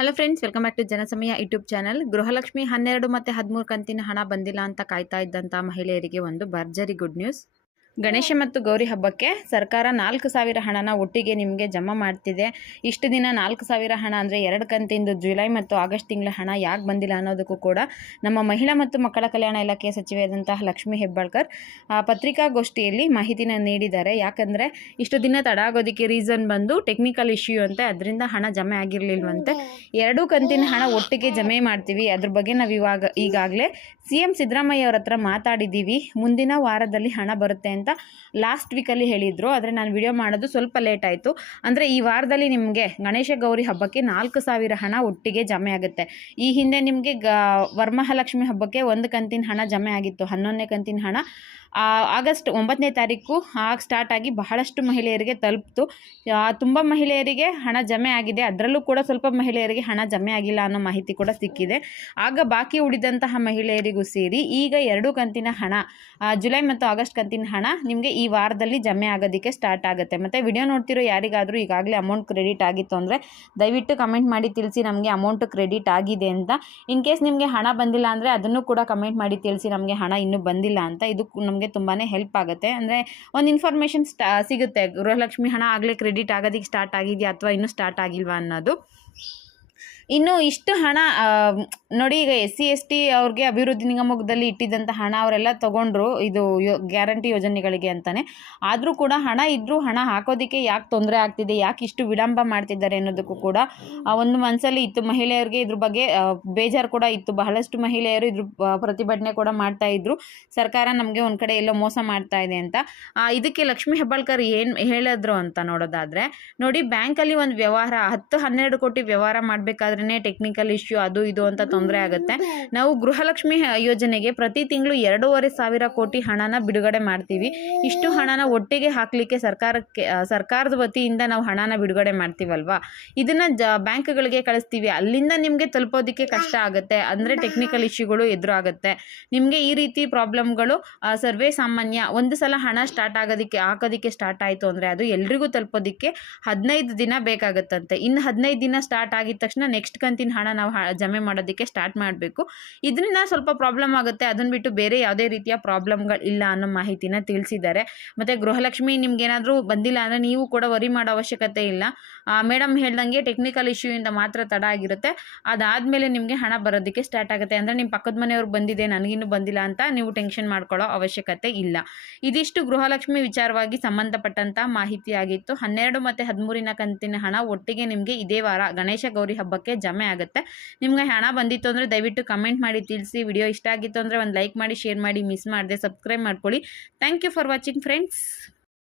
Hello friends, welcome back to Janasamaya YouTube channel. Gruhalakshmi 12 ಮತ್ತು 13 ಕಂತಿನ ಹಣ ಬಂದಿಲ್ಲ ಅಂತ ಕಾಯ್ತಾ ಇದ್ದಂಥ ಮಹಿಳೆಯರಿಗೆ ಒಂದು ಭರ್ಜರಿ ಗುಡ್ ನ್ಯೂಸ್. ಗಣೇಶ ಮತ್ತು ಗೌರಿ ಹಬ್ಬಕ್ಕೆ ಸರ್ಕಾರ 4,000 ಹಣನ ಒಟ್ಟಿಗೆ ನಿಮಗೆ ಜಮಾ ಮಾಡ್ತಿದೆ. ಇಷ್ಟು ದಿನ 4,000 ಹಣ ಅಂದರೆ 2 ಕಂತಿಂದು ಜುಲೈ ಮತ್ತು ಆಗಸ್ಟ್ ತಿಂಗಳ ಹಣ ಯಾಕೆ ಬಂದಿಲ್ಲ ಅನ್ನೋದಕ್ಕೂ ಕೂಡ ನಮ್ಮ ಮಹಿಳಾ ಮತ್ತು ಮಕ್ಕಳ ಕಲ್ಯಾಣ ಇಲಾಖೆಯ ಸಚಿವೆಯಾದಂತಹ ಲಕ್ಷ್ಮೀ ಹೆಬ್ಬಾಳ್ಕರ್ ಪತ್ರಿಕಾಗೋಷ್ಠಿಯಲ್ಲಿ ಮಾಹಿತಿನ ನೀಡಿದ್ದಾರೆ. ಯಾಕಂದರೆ ಇಷ್ಟು ದಿನ ತಡ ಆಗೋದಕ್ಕೆ ರೀಸನ್ ಬಂದು ಟೆಕ್ನಿಕಲ್ ಇಶ್ಯೂ ಅಂತೆ, ಅದರಿಂದ ಹಣ ಜಮೆ ಆಗಿರಲಿಲ್ವಂತೆ. 2 ಕಂತಿನ ಹಣ ಒಟ್ಟಿಗೆ ಜಮೆ ಮಾಡ್ತೀವಿ, ಅದ್ರ ಬಗ್ಗೆ ನಾವು ಈಗಾಗಲೇ CM ಸಿದ್ದರಾಮಯ್ಯ ಅವ್ರ ಹತ್ರ ಮಾತಾಡಿದ್ದೀವಿ. ಮುಂದಿನ ವಾರದಲ್ಲಿ ಹಣ ಬರುತ್ತೆ ಅಂತ ಲಾಸ್ಟ್ ವೀಕಲ್ಲಿ ಹೇಳಿದರು. ಆದರೆ ನಾನು ವಿಡಿಯೋ ಮಾಡೋದು ಸ್ವಲ್ಪ ಲೇಟ್ ಆಯಿತು. ಅಂದರೆ ಈ ವಾರದಲ್ಲಿ ನಿಮಗೆ ಗಣೇಶ ಗೌರಿ ಹಬ್ಬಕ್ಕೆ 4,000 ಹಣ ಒಟ್ಟಿಗೆ ಜಮೆ ಆಗುತ್ತೆ. ಈ ಹಿಂದೆ ನಿಮಗೆ ವರಮಹಾಲಕ್ಷ್ಮಿ ಹಬ್ಬಕ್ಕೆ 1 ಕಂತಿನ ಹಣ ಜಮೆ ಆಗಿತ್ತು. 11ನೇ ಕಂತಿನ ಹಣ ಆಗಸ್ಟ್ 9ನೇ ತಾರೀಕು ಸ್ಟಾರ್ಟ್ ಆಗಿ ಬಹಳಷ್ಟು ಮಹಿಳೆಯರಿಗೆ ತಲುಪಿತು. ತುಂಬ ಮಹಿಳೆಯರಿಗೆ ಹಣ ಜಮೆ ಆಗಿದೆ, ಅದರಲ್ಲೂ ಕೂಡ ಸ್ವಲ್ಪ ಮಹಿಳೆಯರಿಗೆ ಹಣ ಜಮೆ ಆಗಿಲ್ಲ ಅನ್ನೋ ಮಾಹಿತಿ ಕೂಡ ಸಿಕ್ಕಿದೆ. ಆಗ ಬಾಕಿ ಉಳಿದಂತಹ ಮಹಿಳೆಯರಿಗೂ ಸೇರಿ ಈಗ 2 ಕಂತಿನ ಹಣ, ಜುಲೈ ಮತ್ತು ಆಗಸ್ಟ್ ಕಂತಿನ ಹಣ ನಿಮಗೆ ಈ ವಾರದಲ್ಲಿ ಜಮೆ ಆಗೋದಕ್ಕೆ ಸ್ಟಾರ್ಟ್ ಆಗುತ್ತೆ. ಮತ್ತು ವಿಡಿಯೋ ನೋಡ್ತಿರೋ ಯಾರಿಗಾದರೂ ಈಗಾಗಲೇ ಅಮೌಂಟ್ ಕ್ರೆಡಿಟ್ ಆಗಿತ್ತು ಅಂದರೆ ದಯವಿಟ್ಟು ಕಮೆಂಟ್ ಮಾಡಿ ತಿಳಿಸಿ ನಮಗೆ ಅಮೌಂಟ್ ಕ್ರೆಡಿಟ್ ಆಗಿದೆ ಅಂತ. ಇನ್ ಕೇಸ್ ನಿಮಗೆ ಹಣ ಬಂದಿಲ್ಲ ಅಂದರೆ ಅದನ್ನು ಕೂಡ ಕಮೆಂಟ್ ಮಾಡಿ ತಿಳಿಸಿ ನಮಗೆ ಹಣ ಇನ್ನೂ ಬಂದಿಲ್ಲ ಅಂತ. ಇದು ನಮಗೆ ತುಂಬಾ ಹೆಲ್ಪ್ ಆಗುತ್ತೆ. ಅಂದರೆ ಒಂದು ಇನ್ಫಾರ್ಮೇಷನ್ ಸಿಗುತ್ತೆ, ಗೃಹಲಕ್ಷ್ಮಿ ಹಣ ಆಗಲೇ ಕ್ರೆಡಿಟ್ ಆಗೋದಕ್ಕೆ ಸ್ಟಾರ್ಟ್ ಆಗಿದೆಯಾ ಅಥವಾ ಇನ್ನೂ ಸ್ಟಾರ್ಟ್ ಆಗಿಲ್ವಾ ಅನ್ನೋದು. ಇನ್ನು ಇಷ್ಟು ಹಣ ನೋಡಿ, ಈಗ SC/ST ಅವ್ರಿಗೆ ಅಭಿವೃದ್ಧಿ ನಿಗಮದಲ್ಲಿ ಇಟ್ಟಿದ್ದಂಥ ಹಣ ಅವರೆಲ್ಲ ತೊಗೊಂಡ್ರು, ಇದು ಗ್ಯಾರಂಟಿ ಯೋಜನೆಗಳಿಗೆ ಅಂತಲೇ. ಆದರೂ ಕೂಡ ಹಣ ಇದ್ದರೂ ಹಣ ಹಾಕೋದಕ್ಕೆ ಯಾಕೆ ತೊಂದರೆ ಆಗ್ತಿದೆ, ಯಾಕೆ ಇಷ್ಟು ವಿಳಂಬ ಮಾಡ್ತಿದ್ದಾರೆ ಅನ್ನೋದಕ್ಕೂ ಕೂಡ ಒಂದು ಮನಸ್ಸಲ್ಲಿ ಇತ್ತು. ಮಹಿಳೆಯರಿಗೆ ಇದ್ರ ಬಗ್ಗೆ ಬೇಜಾರು ಕೂಡ ಇತ್ತು. ಬಹಳಷ್ಟು ಮಹಿಳೆಯರು ಇದ್ರ ಪ್ರತಿಭಟನೆ ಕೂಡ ಮಾಡ್ತಾಯಿದ್ರು, ಸರ್ಕಾರ ನಮಗೆ ಒಂದು ಕಡೆ ಎಲ್ಲೋ ಮೋಸ ಮಾಡ್ತಾ ಇದೆ ಅಂತ. ಇದಕ್ಕೆ ಲಕ್ಷ್ಮೀ ಹೆಬ್ಬಾಳ್ಕರ್ ಏನು ಹೇಳಿದ್ರು ಅಂತ ನೋಡೋದಾದರೆ, ನೋಡಿ, ಬ್ಯಾಂಕಲ್ಲಿ ಒಂದು ವ್ಯವಹಾರ 10-12 ಕೋಟಿ ವ್ಯವಹಾರ ಮಾಡಬೇಕಾದ್ರೆ ಟೆಕ್ನಿಕಲ್ ಇಶ್ಯೂ ಅದು ಇದು ಅಂತ ತೊಂದರೆ ಆಗುತ್ತೆ. ನಾವು ಗೃಹಲಕ್ಷ್ಮಿ ಯೋಜನೆಗೆ ಪ್ರತಿ ತಿಂಗಳು 2,500 ಕೋಟಿ ಹಣನ ಬಿಡುಗಡೆ ಮಾಡ್ತೀವಿ. ಇಷ್ಟು ಹಣನ ಒಟ್ಟಿಗೆ ಹಾಕಲಿಕ್ಕೆ ಸರ್ಕಾರದ ವತಿಯಿಂದ ನಾವು ಹಣನ ಬಿಡುಗಡೆ ಮಾಡ್ತೀವಲ್ವಾ, ಇದನ್ನು ಬ್ಯಾಂಕ್ಗಳಿಗೆ ಕಳಿಸ್ತೀವಿ. ಅಲ್ಲಿಂದ ನಿಮಗೆ ತಲುಪೋದಕ್ಕೆ ಕಷ್ಟ ಆಗುತ್ತೆ, ಅಂದರೆ ಟೆಕ್ನಿಕಲ್ ಇಶ್ಯೂಗಳು ಎದುರಾಗುತ್ತೆ. ನಿಮಗೆ ಈ ರೀತಿ ಪ್ರಾಬ್ಲಮ್ಗಳು ಸರ್ವೇ ಸಾಮಾನ್ಯ. ಒಂದು ಸಲ ಹಣ ಹಾಕೋದಕ್ಕೆ ಸ್ಟಾರ್ಟ್ ಆಯಿತು ಅಂದರೆ ಅದು ಎಲ್ರಿಗೂ ತಲುಪೋದಕ್ಕೆ 15 ದಿನ ಬೇಕಾಗುತ್ತಂತೆ. ಇನ್ನು 15 ದಿನ ಸ್ಟಾರ್ಟ್ ಆಗಿದ ತಕ್ಷಣ ನೆಕ್ಸ್ಟ್ ಕಂತಿನ ಹಣ ನಾವು ಜಮೆ ಮಾಡೋದಕ್ಕೆ ಸ್ಟಾರ್ಟ್ ಮಾಡಬೇಕು. ಇದರಿಂದ ಸ್ವಲ್ಪ ಪ್ರಾಬ್ಲಮ್ ಆಗುತ್ತೆ, ಅದನ್ನು ಬಿಟ್ಟು ಬೇರೆ ಯಾವುದೇ ರೀತಿಯ ಪ್ರಾಬ್ಲಮ್ಗಳು ಇಲ್ಲ ಅನ್ನೋ ಮಾಹಿತಿನ ತಿಳಿಸಿದ್ದಾರೆ. ಮತ್ತು ಗೃಹಲಕ್ಷ್ಮಿ ನಿಮ್ಗೇನಾದರೂ ಬಂದಿಲ್ಲ ಅಂದರೆ ನೀವು ಕೂಡ ವರಿ ಮಾಡೋ ಅವಶ್ಯಕತೆ ಇಲ್ಲ. ಮೇಡಮ್ ಹೇಳ್ದಂಗೆ ಟೆಕ್ನಿಕಲ್ ಇಶ್ಯೂಯಿಂದ ಮಾತ್ರ ತಡ ಆಗಿರುತ್ತೆ, ಅದಾದಮೇಲೆ ನಿಮಗೆ ಹಣ ಬರೋದಕ್ಕೆ ಸ್ಟಾರ್ಟ್ ಆಗುತ್ತೆ. ಅಂದರೆ ನಿಮ್ಮ ಪಕ್ಕದ ಮನೆಯವ್ರಿಗೆ ಬಂದಿದೆ, ನನಗಿನ್ನೂ ಬಂದಿಲ್ಲ ಅಂತ ನೀವು ಟೆನ್ಷನ್ ಮಾಡ್ಕೊಳ್ಳೋ ಅವಶ್ಯಕತೆ ಇಲ್ಲ. ಇದಿಷ್ಟು ಗೃಹಲಕ್ಷ್ಮಿ ವಿಚಾರವಾಗಿ ಸಂಬಂಧಪಟ್ಟಂಥ ಮಾಹಿತಿ ಆಗಿತ್ತು. 12 ಮತ್ತು 13ನ ಕಂತಿನ ಹಣ ಒಟ್ಟಿಗೆ ನಿಮಗೆ ಇದೇ ವಾರ ಗಣೇಶ ಗೌರಿ ಹಬ್ಬಕ್ಕೆ ಜಮೆ ಆಗುತ್ತೆ. ನಿಮಗೆ ಹಣ ಬಂದಿತ್ತು ಅಂದರೆ ದಯವಿಟ್ಟು ಕಮೆಂಟ್ ಮಾಡಿ ತಿಳಿಸಿ. ವಿಡಿಯೋ ಇಷ್ಟ ಆಗಿತ್ತು ಅಂದರೆ ಒಂದು ಲೈಕ್ ಮಾಡಿ, ಶೇರ್ ಮಾಡಿ, ಮಿಸ್ ಮಾಡದೆ ಸಬ್ಸ್ಕ್ರೈಬ್ ಮಾಡ್ಕೊಳ್ಳಿ. Thank you for watching friends.